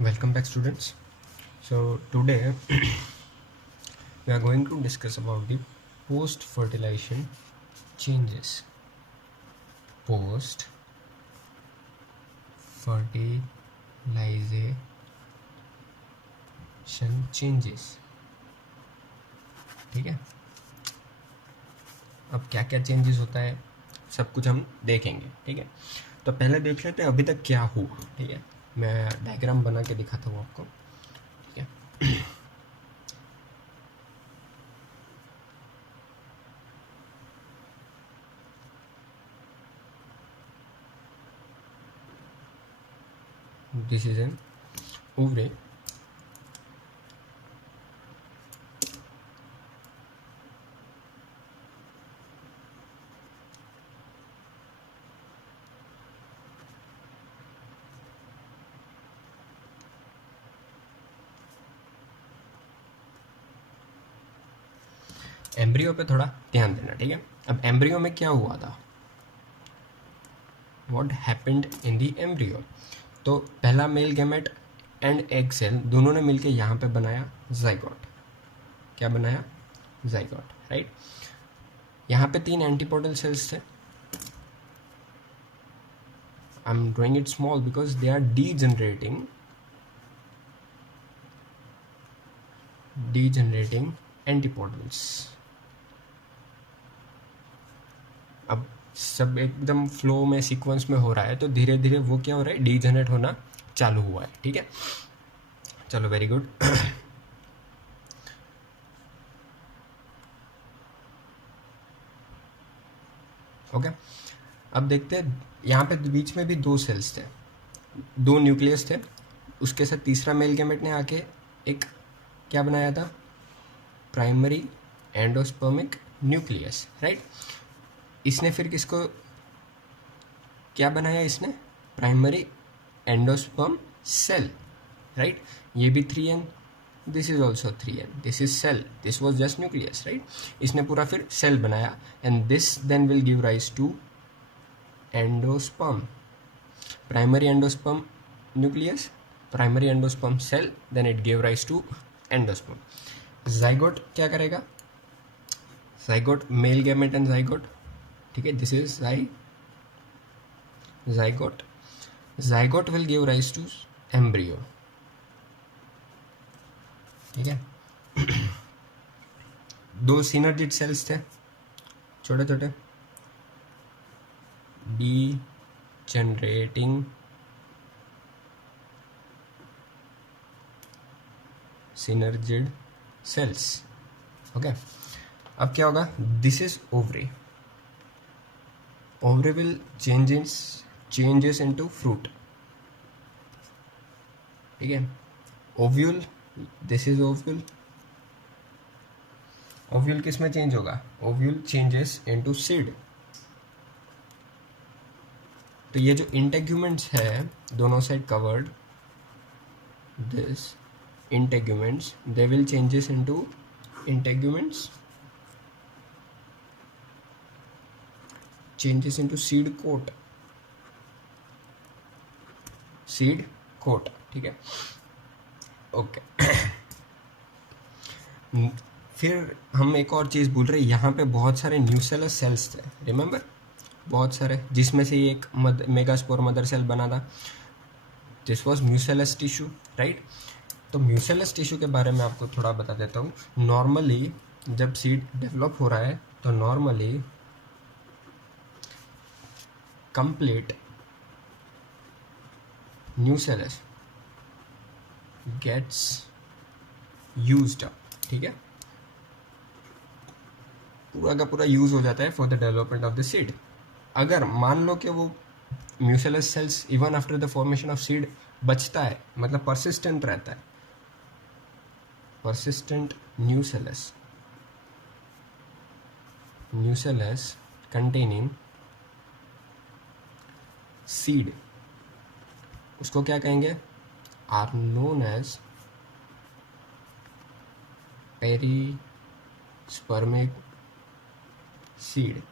Welcome back, students. So today we are going to discuss about the post fertilization changes. Post fertilization changes. ठीक है, अब क्या क्या changes होता है सब कुछ हम देखेंगे. ठीक है, तो पहले देख लेते हैं अभी तक क्या हुआ. ठीक है, मैं डायग्राम बना के दिखाता हूँ आपको. ठीक है, this is an ovary. Embryo पे थोड़ा ध्यान देना. ठीक है, अब एम्ब्रियो में क्या हुआ था, what happened in the embryo. तो पहला male gamete and egg cell दोनों ने मिलके यहाँ पे बनाया जाइगोट. क्या बनाया? जाइगोट. राइट, यहाँ पे 3 एंटीपोडल सेल्स थे. I am drawing it small because they are degenerating antipodals. अब सब एकदम फ्लो में सीक्वेंस में हो रहा है, तो धीरे धीरे वो क्या हो रहा है, डीजनरेट होना चालू हुआ है. ठीक है, चलो, वेरी गुड. ओके, अब देखते हैं यहाँ पे बीच में भी 2 सेल्स थे, 2 न्यूक्लियस थे. उसके साथ तीसरा मेल गैमेट ने आके एक क्या बनाया था, प्राइमरी एंडोस्पर्मिक न्यूक्लियस. राइट, इसने फिर किसको क्या बनाया, इसने प्राइमरी एंडोस्पर्म सेल. राइट, ये भी 3n, this is also 3n, this is cell, this was just nucleus. Right, इसने पूरा फिर सेल बनाया and this then will give rise to endosperm. Primary endosperm nucleus, primary endosperm cell, then it give rise to endosperm. Zygote क्या करेगा, zygote male gamete and zygote. ठीक है, this is zygote. Zygote will give rise to embryo. ठीक है, 2 synergid cells थे, छोटे छोटे, डीजनरेटिंग synergid cells. Okay, अब क्या होगा, this is ovary. Ovary will changes into fruit. ठीक है, ovule, this is ovule. Ovule किस में चेंज होगा, ओव्यूल चेंजेस इनटू सीड. तो ये जो इंटेग्यूमेंट्स है दोनों side covered, this integuments, they will changes into integuments, changes into seed coat. Seed coat. ठीक है, ओके. फिर हम एक और चीज़ भूल रहे हैं, यहाँ पे बहुत सारे न्यूसेलस सेल्स थे, रिमेंबर, बहुत सारे, जिसमें से एक मेगास्पोर मदर सेल बना था. This was nucellus tissue. Right, तो म्यूसेलस टिश्यू के बारे में आपको थोड़ा बता देता हूँ. नॉर्मली जब सीड डेवलप हो रहा है तो normally complete nucellus gets used up. ठीक है, पूरा का पूरा यूज हो जाता है for the development of the seed. अगर मान लो कि वो nucellus cells even after the formation of seed बचता है, मतलब परसिस्टेंट रहता है, persistent nucellus containing seed, उसको क्या कहेंगे, are known as पेरीस्पर्मिक सीड.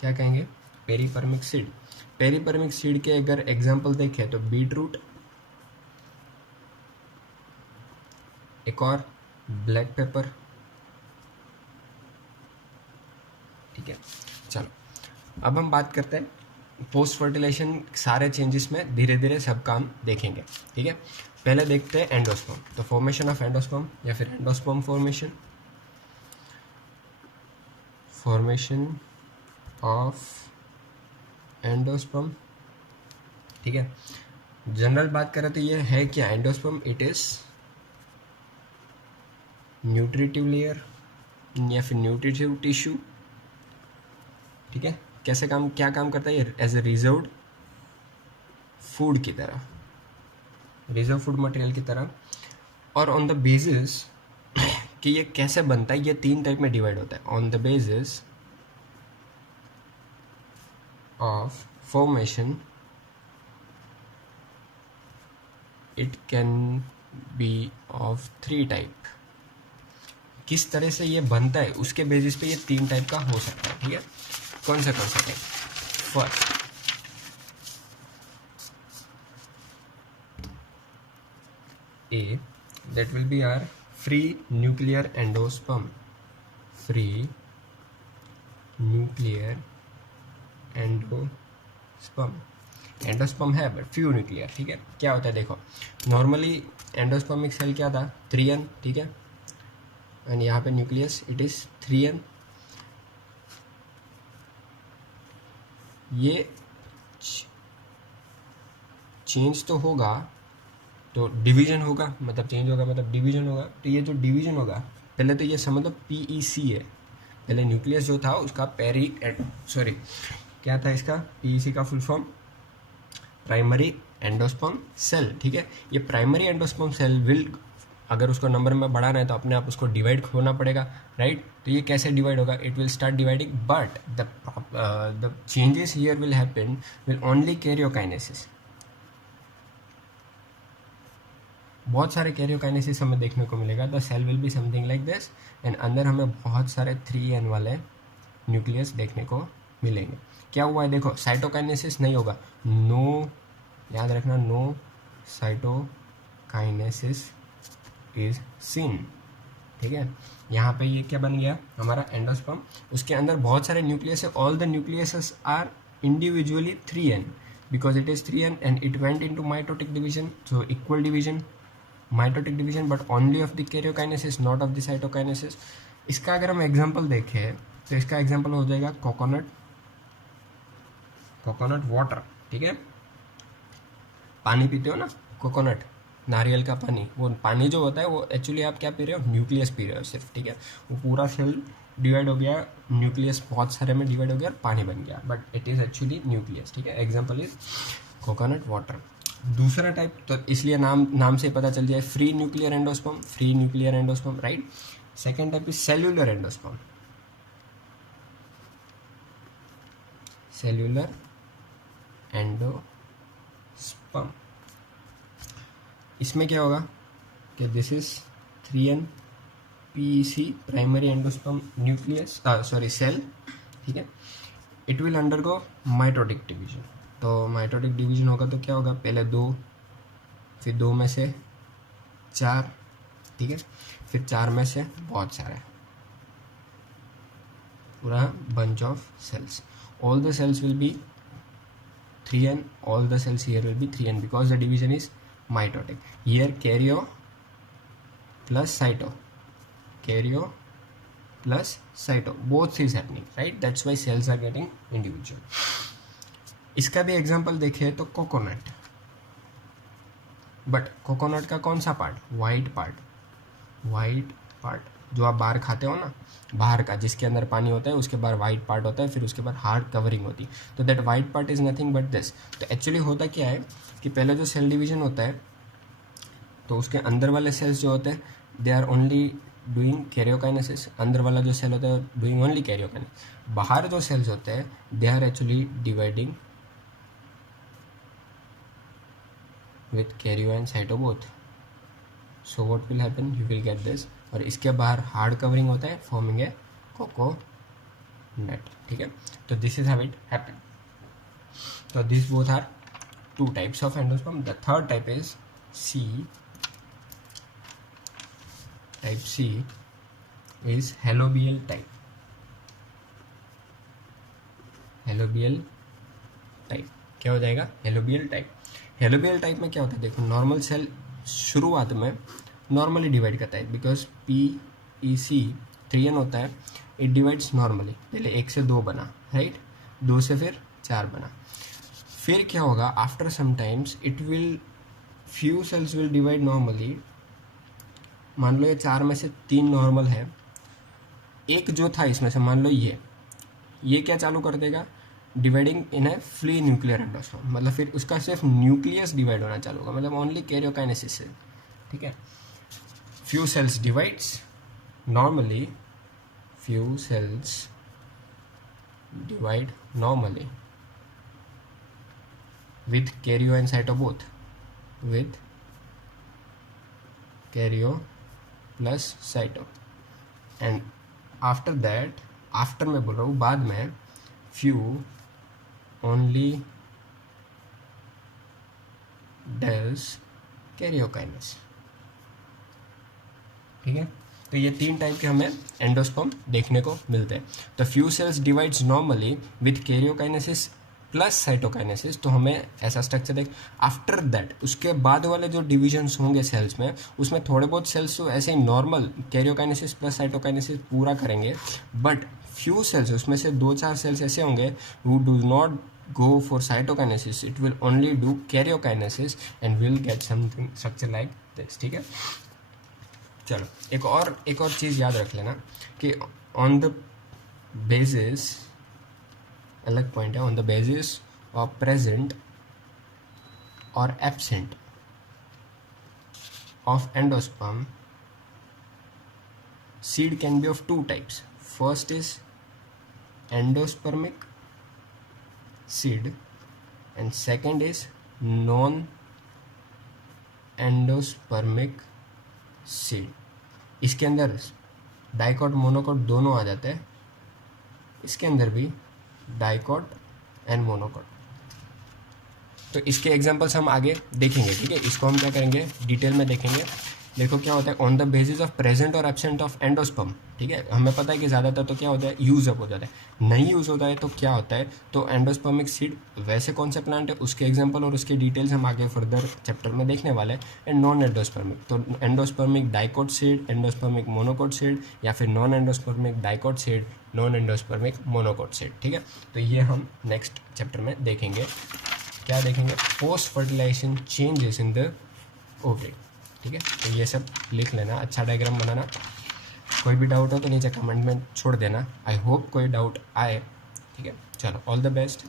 क्या कहेंगे, पेरीपर्मिक सीड. पेरीपर्मिक सीड के अगर एग्जाम्पल देखें तो बीट रूट, एक और ब्लैक पेपर, ठीक है। चलो अब हम बात करते हैं पोस्ट फर्टिलाइजेशन सारे चेंजेस में धीरे धीरे सब काम देखेंगे, ठीक है। पहले देखते हैं एंडोस्पर्म, तो फॉर्मेशन ऑफ एंडोस्पर्म या फिर endosperm formation, formation of endosperm, ठीक है। जनरल बात करें तो ये है क्या endosperm, it is nutritive layer या फिर न्यूट्रिटिव टिश्यू, ठीक है। कैसे काम, क्या काम करता है ये, एज ए रिजर्व्ड फूड की तरह, रिजर्व फूड मटेरियल की तरह। और ऑन द बेसिस कि ये कैसे बनता है, ये 3 टाइप में डिवाइड होता है। On the basis of formation it can be of 3 type. किस तरह से ये बनता है उसके बेसिस पे ये 3 टाइप का हो सकता है, ठीक है। कौन सा type, first A, that will be our free nuclear endosperm, free nuclear endosperm, endosperm है बट फ्यू न्यूक्लियर, ठीक है। क्या होता है देखो, नॉर्मली एंडोस्पर्मिक सेल क्या था 3n, ठीक है, एंड यहाँ पे न्यूक्लियस इट इज 3n। ये चेंज तो होगा, तो डिवीजन होगा, मतलब चेंज होगा मतलब डिवीजन होगा। तो ये जो डिवीजन होगा, पहले तो ये समझ लो PEC है, पहले न्यूक्लियस जो था उसका क्या था इसका, PEC का full form primary endosperm cell, ठीक है। ये प्राइमरी एंडोस्पर्म सेल विल, अगर उसको नंबर में बढ़ाना है तो अपने आप उसको डिवाइड होना पड़ेगा, राइट। तो ये कैसे डिवाइड होगा, it will start dividing, but the changes here will happen will only karyokinesis. बहुत सारे कैरियोकाइनेसिस हमें देखने को मिलेगा। The cell will be something like this, and अंदर हमें बहुत सारे 3n वाले न्यूक्लियस देखने को मिलेंगे। क्या हुआ है देखो, साइटोकाइनेसिस नहीं होगा, नो, याद रखना, नो साइटोकाइनेसिस इज सीन, ठीक है। यहाँ पे ये क्या बन गया हमारा एंडोस्पर्म, उसके अंदर बहुत सारे न्यूक्लियस है, all the nucleus are individually 3n because it is 3n and it went into mitotic division, so equal division, mitotic division, but only of the karyokinesis, not of the cytokinesis। इसका अगर हम example देखें तो इसका example हो जाएगा coconut water, ठीक है। पानी पीते हो ना, कोकोनट, नारियल का पानी, वो पानी जो होता है वो एक्चुअली आप क्या पी रहे हो, न्यूक्लियस पी रहे हो सिर्फ, ठीक है। वो पूरा सेल डिवाइड हो गया, न्यूक्लियस बहुत सारे में डिवाइड हो गया और पानी बन गया, but it is actually nucleus, ठीक है। Example is coconut water. दूसरा टाइप, तो इसलिए नाम से पता चल जाए, free nuclear endosperm, free nuclear endosperm, right. Second type is cellular endosperm, cellular endosperm. इसमें क्या होगा कि this is 3n PEC primary endosperm nucleus cell, ठीक है। It will undergo mitotic division, तो माइटोटिक डिवीजन होगा तो क्या होगा, पहले 2, फिर 2 में से 4, ठीक है, फिर 4 में से बहुत सारे, पूरा bunch of cells. All the cells will be 3n, all the cells here will be 3n because the division is mitotic. Here karyo plus cyto, karyo plus cyto, both is happening, right? That's why cells are getting individual. इसका भी example देखें तो coconut, but coconut का कौन सा part, white part जो आप बाहर खाते हो ना, बाहर का जिसके अंदर पानी होता है, उसके बाद वाइट पार्ट होता है, फिर उसके बाद हार्ड कवरिंग होती है, तो that white part is nothing but this. तो एक्चुअली होता क्या है कि पहले जो सेल डिवीजन होता है तो उसके अंदर वाले सेल्स जो होते हैं they are only doing karyokinesis, अंदर वाला जो सेल होता है डूइंग ओनली कैरियोकाइनेसिस। बाहर जो सेल्स होते हैं they are actually dividing with karyo and cyto both, so what will happen, you will get this, और इसके बाहर हार्ड कवरिंग होता है फॉर्मिंग ए कोकोनट, ठीक है। तो this is how it happen. तो this both are 2 types of endosperm. The third type is C, type C is helobial type. Helobial type क्या हो जाएगा? Helobial type. हेलोबियल टाइप में क्या होता है? देखो, नॉर्मल सेल शुरुआत में नॉर्मली डिवाइड करता है, बिकॉज PEC 3n होता है, इट डिवाइड्स नॉर्मली। पहले 1 से 2 बना, राइट, 2 से फिर 4 बना। फिर क्या होगा? After some times it will, few cells will divide normally. मान लो ये 4 में से 3 नॉर्मल है, एक जो था इसमें से, मान लो ये क्या चालू कर देगा? डिवाइडिंग इन ए फ्री न्यूक्लियर एंडोस्पर्म, मतलब फिर उसका सिर्फ न्यूक्लियस डिवाइड होना चालू होगा, मतलब ओनली कैरियोकाइनेसिस से, ठीक है। Few cells divides normally, few cells divide normally with karyo and cyto both, with karyo plus cyto, and after that, after मैं बोल रहा हूँ बाद में, few only does karyokinase, ठीक है। तो ये 3 टाइप के हमें एंडोस्पर्म देखने को मिलते हैं। तो few cells divides normally with karyokinesis plus cytokinesis, तो हमें ऐसा स्ट्रक्चर है। आफ्टर दैट, उसके बाद वाले जो डिविजन्स होंगे सेल्स में, उसमें थोड़े बहुत सेल्स तो ऐसे ही नॉर्मल कैरियोकाइनेसिस प्लस साइटोकाइनेसिस पूरा करेंगे, बट फ्यू सेल्स, उसमें से 2-4 सेल्स ऐसे होंगे who do not go for cytokinesis, it will only do karyokinesis and will get something structure like this, ठीक है। चलो, एक और चीज़ याद रख लेना कि ऑन द बेसिस, अलग पॉइंट है, on the basis of present और absent of endosperm, seed can be of 2 types. First is endospermic seed and second is non endospermic seed. इसके अंदर डाइकॉट मोनोकॉट दोनों आ जाते हैं, इसके अंदर भी डाइकॉट एंड मोनोकॉट। तो इसके एग्जांपल्स हम आगे देखेंगे, ठीक है। इसको हम क्या करेंगे? डिटेल में देखेंगे। देखो क्या होता है, on the basis of present और एब्सेंट ऑफ एंडोस्पर्म, ठीक है। हमें पता है कि ज़्यादातर तो क्या होता है, यूज अप हो जाता है। नहीं यूज़ होता है तो क्या होता है, तो एंडोस्पर्मिक सीड वैसे कौन सा प्लांट है, उसके एग्जांपल और उसके डिटेल्स हम आगे फर्दर चैप्टर में देखने वाले हैं। एंड नॉन एंडोस्पर्मिक, तो endospermic dicot seed, endospermic monocot seed, या फिर non endospermic dicot seed, non endospermic monocot seed, ठीक है। तो ये हम नेक्स्ट चैप्टर में देखेंगे। क्या देखेंगे? Post fertilization changes in the ovary, ठीक है। तो ये सब लिख लेना, अच्छा डायग्राम बनाना। कोई भी डाउट हो तो नीचे कमेंट में छोड़ देना। आई होप कोई डाउट आए, ठीक है। चलो, ऑल द बेस्ट।